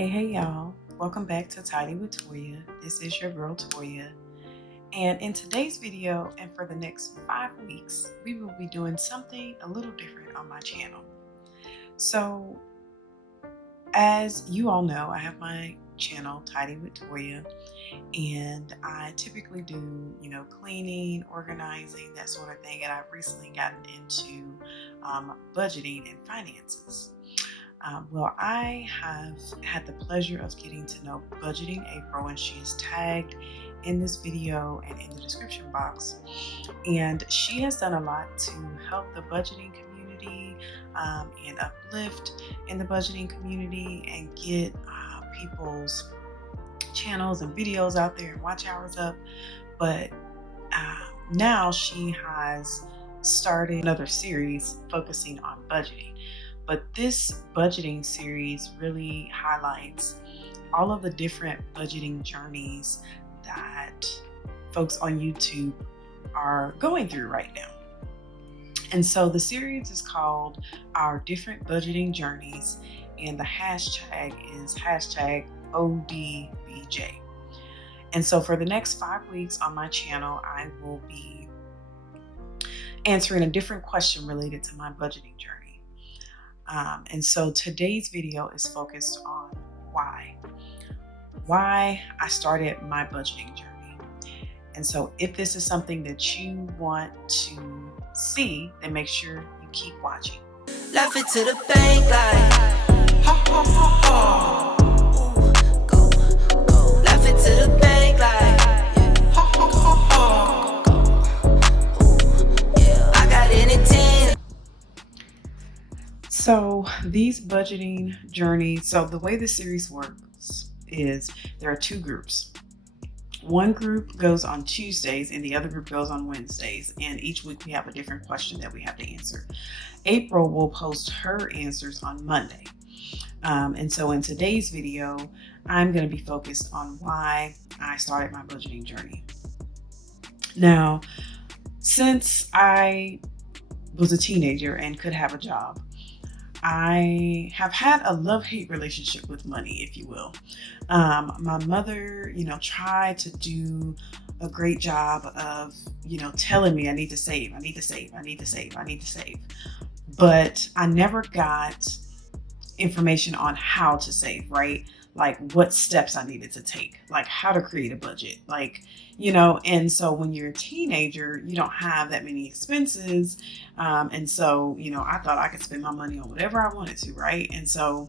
Hey y'all, welcome back to Tidy with Toya. This is your girl Toya, and in today's video and for the next 5 weeks we will be doing something a little different on my channel. So as you all know, I have my channel Tidy with Toya, and I typically do cleaning, organizing, that sort of thing, and I've recently gotten into budgeting and finances. Well, I have had the pleasure of getting to know Budgeting April, and she is tagged in this video and in the description box. And she has done a lot to help the budgeting community and uplift in the budgeting community and get people's channels and videos out there and watch hours up. But now she has started another series focusing on budgeting. But this budgeting series really highlights all of the different budgeting journeys that folks on YouTube are going through right now. And so the series is called Our Different Budgeting Journeys, and the hashtag is #ODBJ. And so for the next 5 weeks on my channel, I will be answering a different question related to my budgeting journey. And so today's video is focused on why I started my budgeting journey. And so if this is something that you want to see, then make sure you keep watching. Laugh it to the bank like ha ha ha ha. Ooh, go. Laugh it to the bank like ha ha ha ha. Ooh, yeah. I got anything. So these budgeting journeys, so the way the series works is there are 2 groups. One group goes on Tuesdays and the other group goes on Wednesdays. And each week we have a different question that we have to answer. April will post her answers on Monday. And so in today's video, I'm going to be focused on why I started my budgeting journey. Now, since I was a teenager and could have a job, I have had a love-hate relationship with money, if you will. My mother, tried to do a great job of, telling me I need to save. But I never got information on how to save, right? Like what steps I needed to take, like how to create a budget, and so when you're a teenager, you don't have that many expenses. And so, I thought I could spend my money on whatever I wanted to, right? And so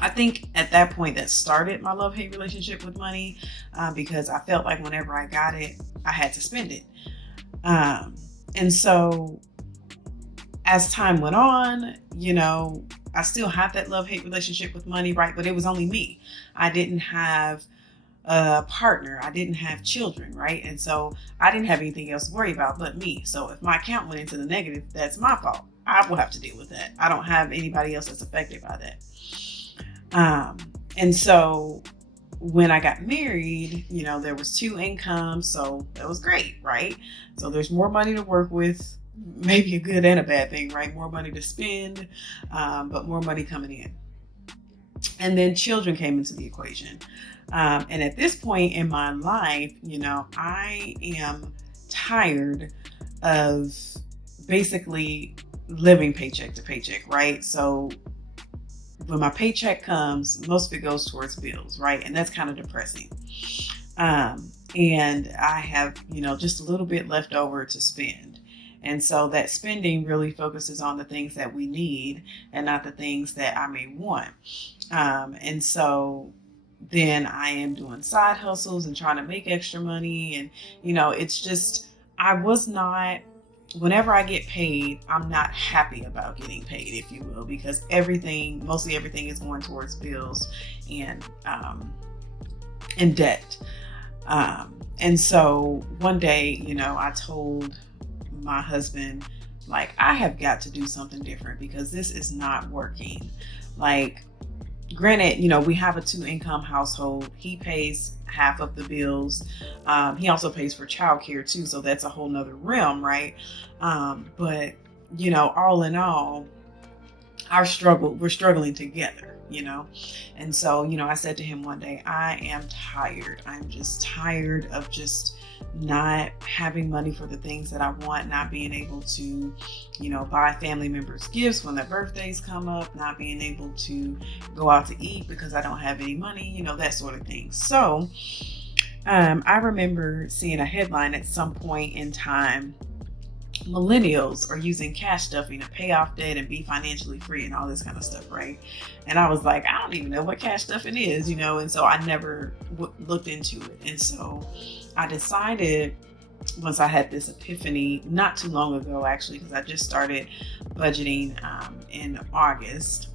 I think at that point that started my love-hate relationship with money, because I felt like whenever I got it, I had to spend it. And so as time went on, I still have that love-hate relationship with money, right? But it was only me. I didn't have a partner. I didn't have children, right? And so I didn't have anything else to worry about but me. So if my account went into the negative, that's my fault. I will have to deal with that. I don't have anybody else that's affected by that. And so when I got married, there was 2 incomes, so that was great, right? So there's more money to work with. Maybe a good and a bad thing, right? More money to spend, but more money coming in. And then children came into the equation. And at this point in my life, I am tired of basically living paycheck to paycheck, right? So when my paycheck comes, most of it goes towards bills, right? And that's kind of depressing. And I have, just a little bit left over to spend. And so that spending really focuses on the things that we need and not the things that I may want. And so then I am doing side hustles and trying to make extra money. And, it's just, whenever I get paid, I'm not happy about getting paid, if you will, because mostly everything is going towards bills and debt. And so one day, I told my husband, like, I have got to do something different because this is not working. Like, granted, we have a 2-income household. He pays half of the bills. He also pays for childcare too, so that's a whole nother realm, right? But all in all, we're struggling together, you know? And so, you know, I said to him one day, I am tired. I'm just tired of just not having money for the things that I want, not being able to, you know, buy family members gifts when their birthdays come up, not being able to go out to eat because I don't have any money, you know, that sort of thing. So I remember seeing a headline at some point in time: millennials are using cash stuffing to pay off debt and be financially free and all this kind of stuff, right? And I was like, I don't even know what cash stuffing is, you know? And so I never looked into it. And so I decided, once I had this epiphany not too long ago, actually, because I just started budgeting in August,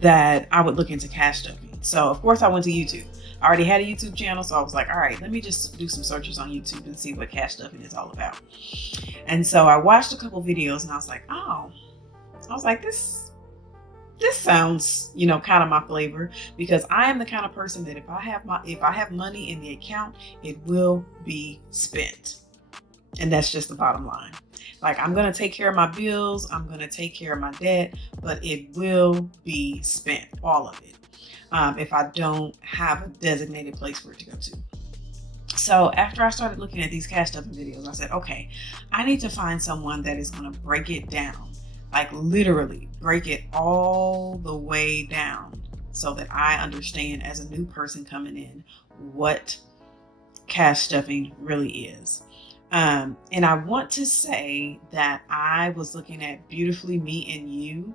that I would look into cash stuffing. So of course I went to YouTube. I already had a YouTube channel, so I was like, all right, let me just do some searches on YouTube and see what cash stuffing is all about. And so I watched a couple videos and I was like, oh, this sounds, you know, kind of my flavor, because I am the kind of person that if I have money in the account, it will be spent. And that's just the bottom line. Like, I'm going to take care of my bills, I'm going to take care of my debt, but it will be spent, all of it, if I don't have a designated place for it to go to. So after I started looking at these cash stuffing videos, I said, okay, I need to find someone that is going to break it down, like literally break it all the way down, so that I understand as a new person coming in what cash stuffing really is. And I want to say that I was looking at Beautifully Me and You.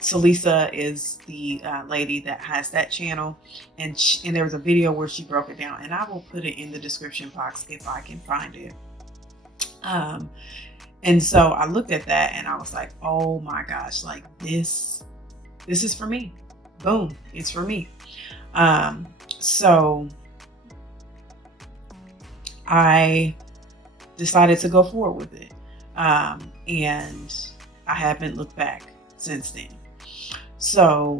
Salisa is the lady that has that channel, and there was a video where she broke it down, and I will put it in the description box if I can find it. And so I looked at that and I was like, oh my gosh, like this is for me. Boom, it's for me. So I decided to go forward with it. And I haven't looked back since then. So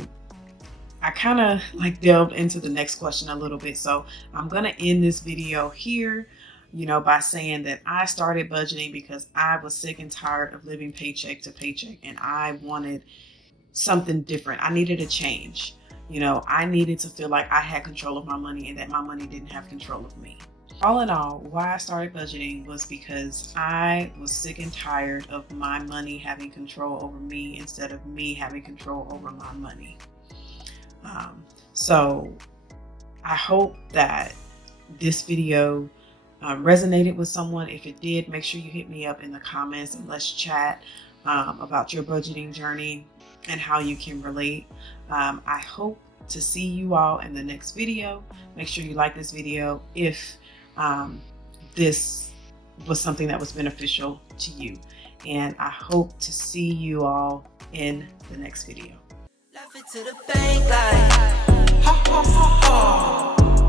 I kind of like delved into the next question a little bit. So I'm going to end this video here, you know, by saying that I started budgeting because I was sick and tired of living paycheck to paycheck, and I wanted something different. I needed a change. You know, I needed to feel like I had control of my money and that my money didn't have control of me. All in all, why I started budgeting was because I was sick and tired of my money having control over me instead of me having control over my money. So I hope that this video resonated with someone. If it did, make sure you hit me up in the comments and let's chat about your budgeting journey and how you can relate. I hope to see you all in the next video. Make sure you like this video if this was something that was beneficial to you. And I hope to see you all in the next video. Laugh it to the bank like, ha ha ha ha.